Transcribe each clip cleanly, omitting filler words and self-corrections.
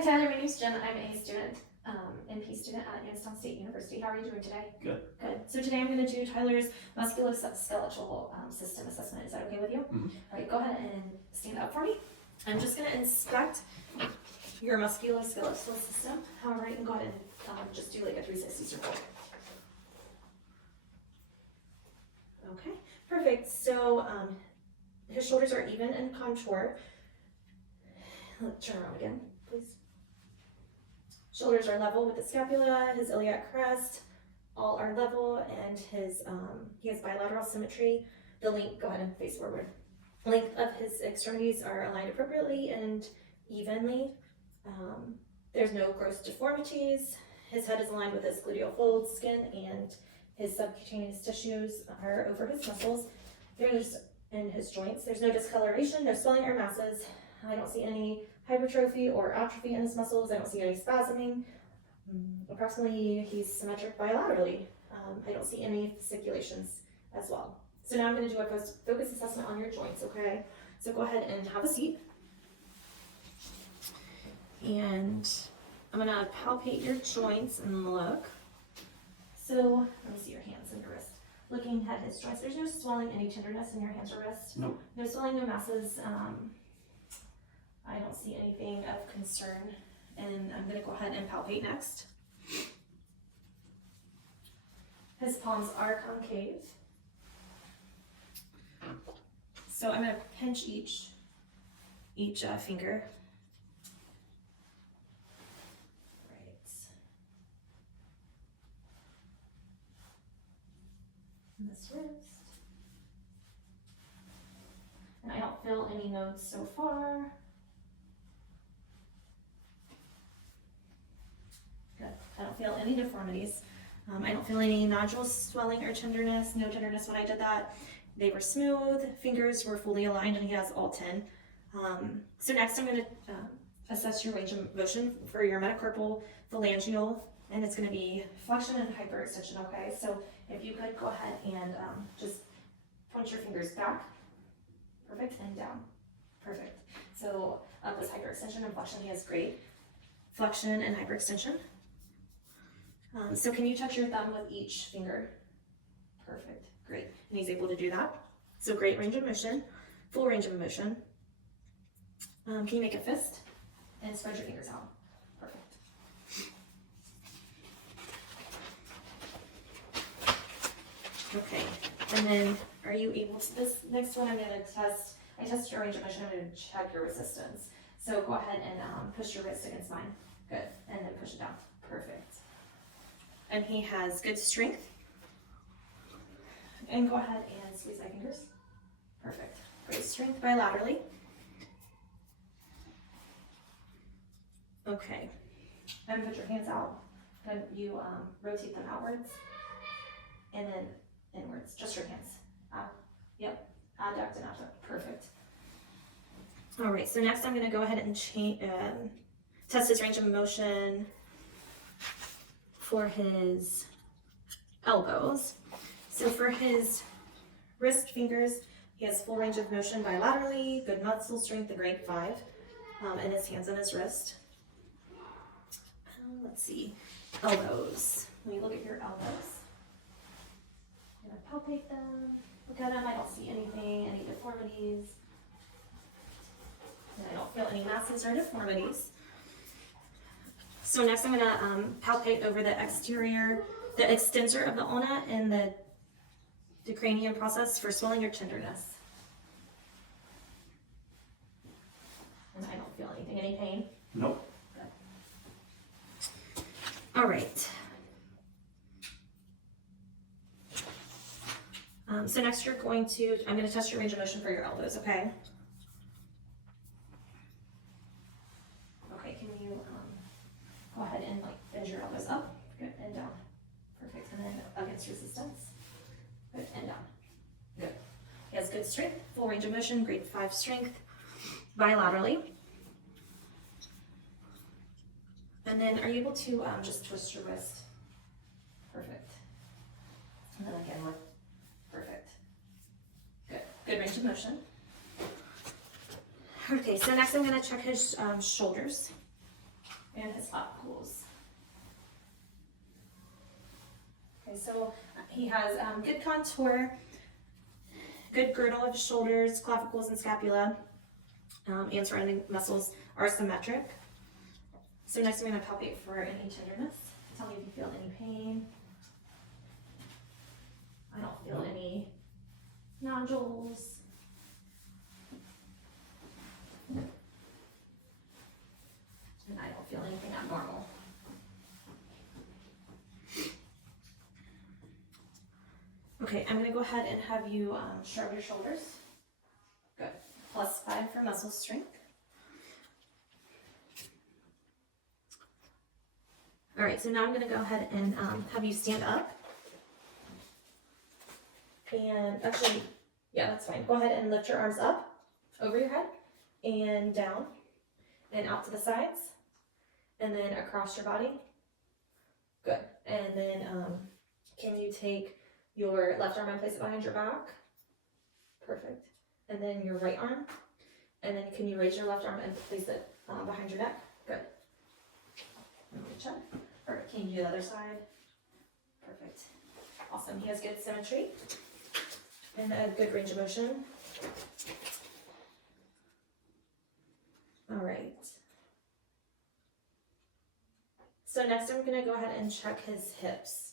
Hi Tyler, my name's Jen. I'm a student, NP student at Youngstown State University. How are you doing today? Good. Good. So today I'm going to do Tyler's musculoskeletal system assessment. Is that okay with you? Mm-hmm. All right, go ahead and stand up for me. I'm just going to inspect your musculoskeletal system. However, you can go ahead and just do like a 360 circle. Okay, perfect. So his shoulders are even and contour. Let's turn around again, please. Shoulders are level with the scapula, his iliac crest, all are level, and his he has bilateral symmetry. The length, go ahead and face forward. Length of his extremities are aligned appropriately and evenly. There's no gross deformities. His head is aligned with his gluteal fold skin, and his subcutaneous tissues are over his muscles. There's in his joints. There's no discoloration, no swelling or masses. I don't see any hypertrophy or atrophy in his muscles. I don't see any spasming. Approximately, he's symmetric bilaterally. I don't see any fasciculations as well. So now I'm going to do a focus assessment on your joints, okay? So go ahead and have a seat. And I'm going to palpate your joints and look. So let me see your hands and your wrist. Looking at his joints, there's no swelling, any tenderness in your hands or wrist? Nope. No swelling, no masses. I don't see anything of concern, and I'm going to go ahead and palpate next. His palms are concave. So I'm going to pinch each finger. Right. And this wrist. And I don't feel any nodes so far. Good. I don't feel any deformities. I don't feel any nodules, swelling, or tenderness. No tenderness when I did that. They were smooth. Fingers were fully aligned, and he has all 10. So next I'm going to assess your range of motion for your metacarpal phalangeal, and it's going to be flexion and hyperextension, okay? So if you could go ahead and just point your fingers back. Perfect, and down. Perfect. So up is hyperextension and flexion. He has great flexion and hyperextension. So can you touch your thumb with each finger? Perfect, great. And he's able to do that. So great range of motion, full range of motion. Can you make a fist and spread your fingers out? Perfect. Okay, and then are you able to, this next one I'm going to test, I test your range of motion, I'm going to check your resistance. So go ahead and push your wrist against mine. Good, and then push it down. Perfect. And he has good strength. And go ahead and squeeze my fingers. Perfect. Great strength bilaterally. Okay. And put your hands out. And you rotate them outwards and then inwards. Just your hands. Yep. Adduct and abduct. Perfect. All right. So next I'm going to go ahead and test his range of motion for his elbows. So for his wrist fingers, he has full range of motion bilaterally, good muscle strength, a grade 5, in his hands and his wrist. Let's see, elbows. Let me look at your elbows. I'm gonna palpate them, look at them. I don't see anything, any deformities. And I don't feel any masses or deformities. So next I'm gonna palpate over the exterior, the extensor of the ulna and the cranium process for swelling or tenderness. And I don't feel anything, any pain? Nope. Good. All right. So next I'm going to test your range of motion for your elbows, okay? Okay, can you go ahead and bend your elbows up, good, and down. Perfect, and then against resistance. Good, and down. Good. He has good strength, full range of motion, grade 5 strength, bilaterally. And then are you able to just twist your wrist? Perfect. And then again with, perfect. Good, good range of motion. Okay, so next I'm gonna check his shoulders. and his clavicles. Okay, so he has good contour, good girdle of his shoulders, clavicles, and scapula, and surrounding muscles are symmetric. So next I'm going to palpate for any tenderness. Tell me if you feel any pain. I don't feel any nodules. And I don't feel anything abnormal. Okay, I'm going to go ahead and have you shrug your shoulders. Good. +5 for muscle strength. All right, so now I'm going to go ahead and have you stand up. And actually, yeah, that's fine. Go ahead and lift your arms up over your head and down and out to the sides and then across your body. Good. And then can you take your left arm and place it behind your back? Perfect. And then your right arm. And then can you raise your left arm and place it behind your neck? Good. Let me check. Perfect. Can you do the other side? Perfect. Awesome. He has good symmetry and a good range of motion. All right. So next I'm going to go ahead and check his hips.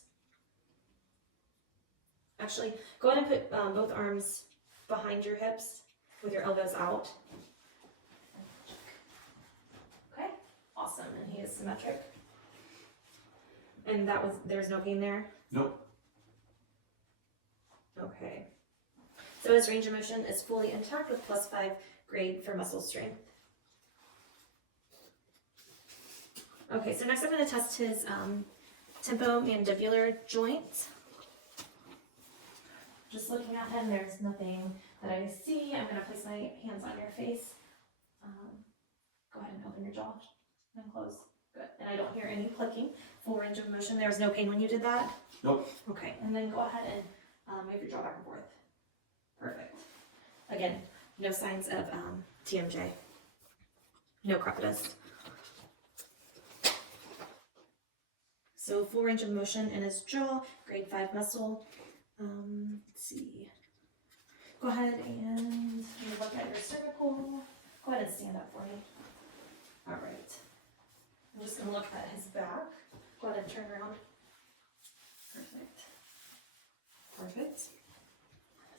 Actually, go ahead and put both arms behind your hips with your elbows out. Okay, awesome. And he is symmetric. And there's no pain there? Nope. Okay. So his range of motion is fully intact with +5 grade for muscle strength. Okay, so next I'm going to test his temporomandibular joint. Just looking at him, there's nothing that I see. I'm going to place my hands on your face. Go ahead and open your jaw and close. Good. And I don't hear any clicking. Full range of motion. There was no pain when you did that? Nope. Okay, and then go ahead and move your jaw back and forth. Perfect. Again, no signs of TMJ. No crepitus. So full range of motion in his jaw, grade 5 muscle. Let's see. Go ahead and look at your cervical. Go ahead and stand up for me. All right. I'm just going to look at his back. Go ahead and turn around. Perfect. Perfect.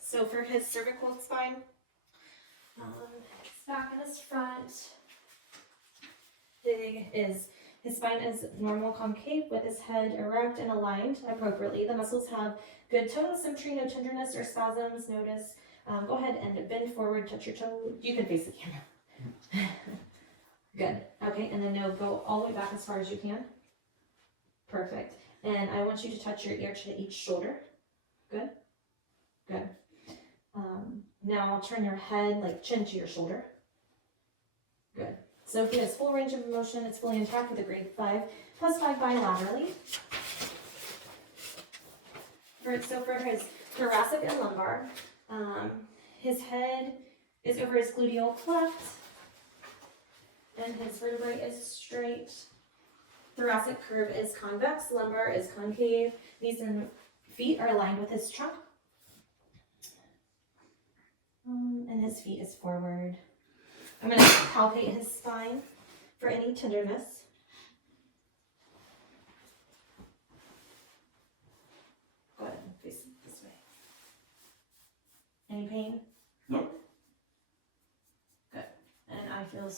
So for his cervical spine, his back and his front, his spine is normal concave with his head erect and aligned appropriately. The muscles have good total symmetry, no tenderness or spasms. Notice. Go ahead and bend forward, touch your toe. You can face the camera. Good. Okay, and then no, go all the way back as far as you can. Perfect. And I want you to touch your ear to each shoulder. Good. Good. Now I'll turn your head like chin to your shoulder. Good. So he has full range of motion. It's fully intact with a grade 5, +5 bilaterally. So for his thoracic and lumbar, his head is over his gluteal cleft, and his vertebrae is straight. Thoracic curve is convex, lumbar is concave. Knees and feet are aligned with his trunk. And his feet is forward. I'm going to palpate his spine for any tenderness. Go ahead and face it this way. Any pain? Nope. Good. And I feel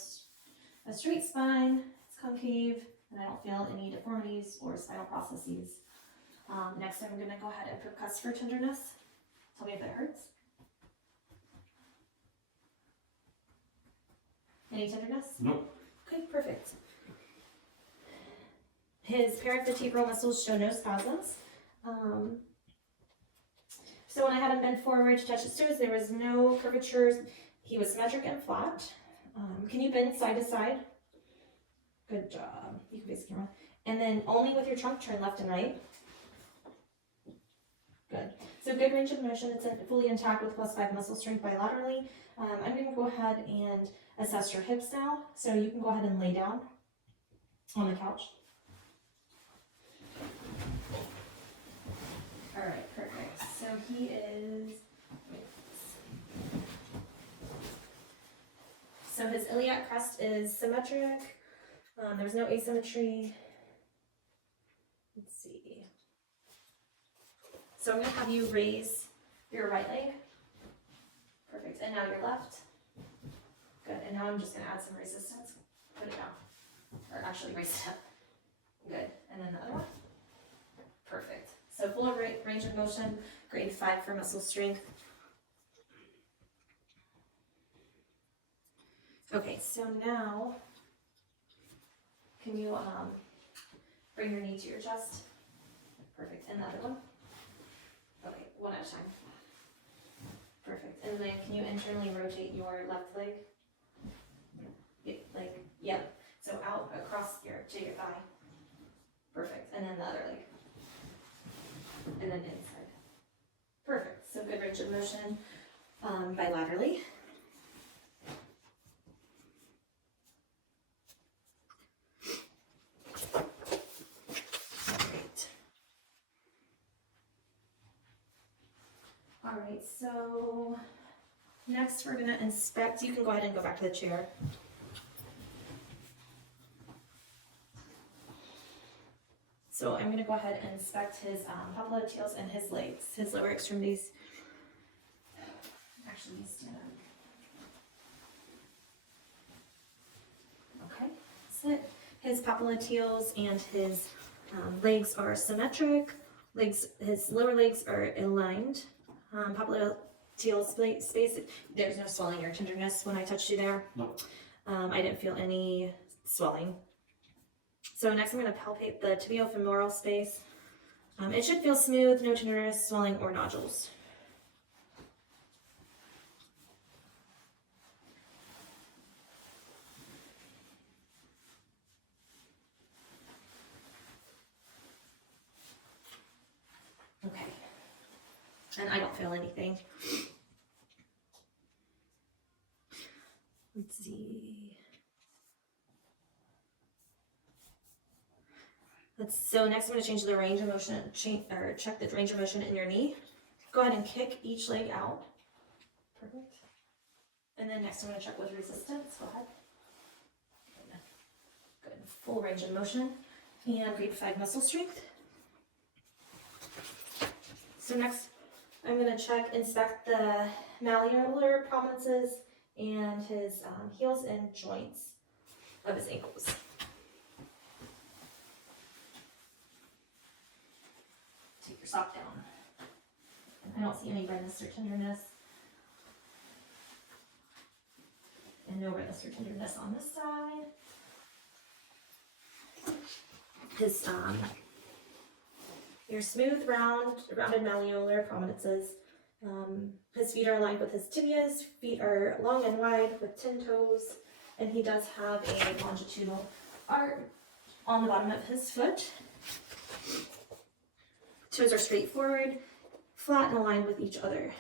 a straight spine, it's concave, and I don't feel any deformities or spinal processes. Next, I'm going to go ahead and percuss for tenderness. Tell me if it hurts. Any tenderness? Nope. Okay, perfect. His paravertebral muscles show no spasms. So when I had him bend forward to touch his toes, there was no curvatures. He was symmetric and flat. Can you bend side to side? Good job. You can face the camera. And then only with your trunk, turn left and right. Good. So good range of motion. It's fully intact with +5 muscle strength bilaterally. I'm going to go ahead and assess your hips now. So you can go ahead and lay down. On the couch. All right, perfect. So he is. So his iliac crest is symmetric. There's no asymmetry. Let's see. So I'm going to have you raise your right leg. Perfect. And now your left. Good. And now I'm just going to add some resistance. Put it down. Or actually raise it up. Good. And then the other one. Perfect. So full range of motion, grade 5 for muscle strength. Okay, so now, can you bring your knee to your chest? Perfect. And the other one? Okay, one at a time. Perfect. And then can you internally rotate your left leg? Yeah. So out across to your thigh. Perfect. And then the other leg. And then inside. Perfect. So good range of motion bilaterally. All right, so next we're gonna inspect. You can go ahead and go back to the chair. So I'm gonna go ahead and inspect his popliteals and his legs, his lower extremities. Actually, stand up. Okay, sit. His popliteals and his legs are symmetric. His lower legs are aligned. Popliteal space, there's no swelling or tenderness when I touched you there. No. I didn't feel any swelling. So next I'm going to palpate the tibiofemoral space. It should feel smooth, no tenderness, swelling, or nodules. Okay. And I don't feel anything. Let's see. So next I'm going to change the range of motion, check the range of motion in your knee. Go ahead and kick each leg out. Perfect. And then next I'm going to check with resistance. Go ahead. Good. Full range of motion and grade 5 muscle strength. So next I'm going to inspect the malleolar prominences and his heels and joints of his ankles. Take your sock down. I don't see any redness or tenderness. And no redness or tenderness on this side. His your smooth, rounded malleolar prominences. His feet are aligned with his tibias. Feet are long and wide with 10 toes. And he does have a longitudinal arc on the bottom of his foot. Toes are straight forward, flat and aligned with each other.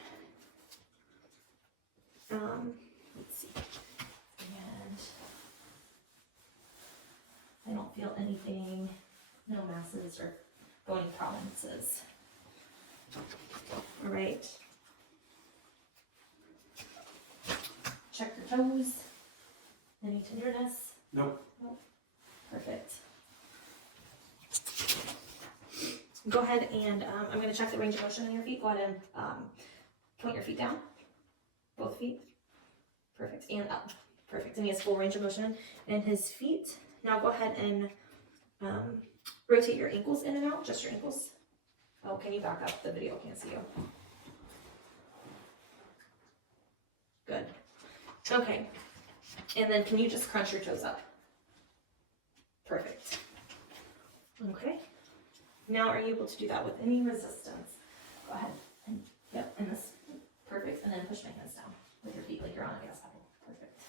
Let's see. And I don't feel anything, no masses or bony prominences. All right. Check your toes. Any tenderness? Nope. Nope. Perfect. Go ahead and I'm going to check the range of motion in your feet. Go ahead and point your feet down. Both feet. Perfect. And up. Perfect. And he has full range of motion in his feet. Now go ahead and rotate your ankles in and out. Just your ankles. Oh, can you back up? The video can't see you. Good. Okay. And then can you just crunch your toes up? Perfect. Okay. Now are you able to do that with any resistance? Go ahead. And yep, and this. Perfect. And then push my hands down with your feet like you're on a gas pedal. Perfect.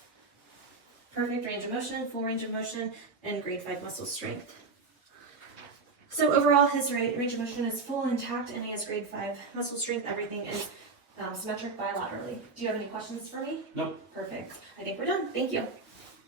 Perfect range of motion, full range of motion, and grade 5 muscle strength. So overall, his range of motion is full and intact, and he has grade 5 muscle strength. Everything is symmetric bilaterally. Do you have any questions for me? Nope. Perfect. I think we're done. Thank you.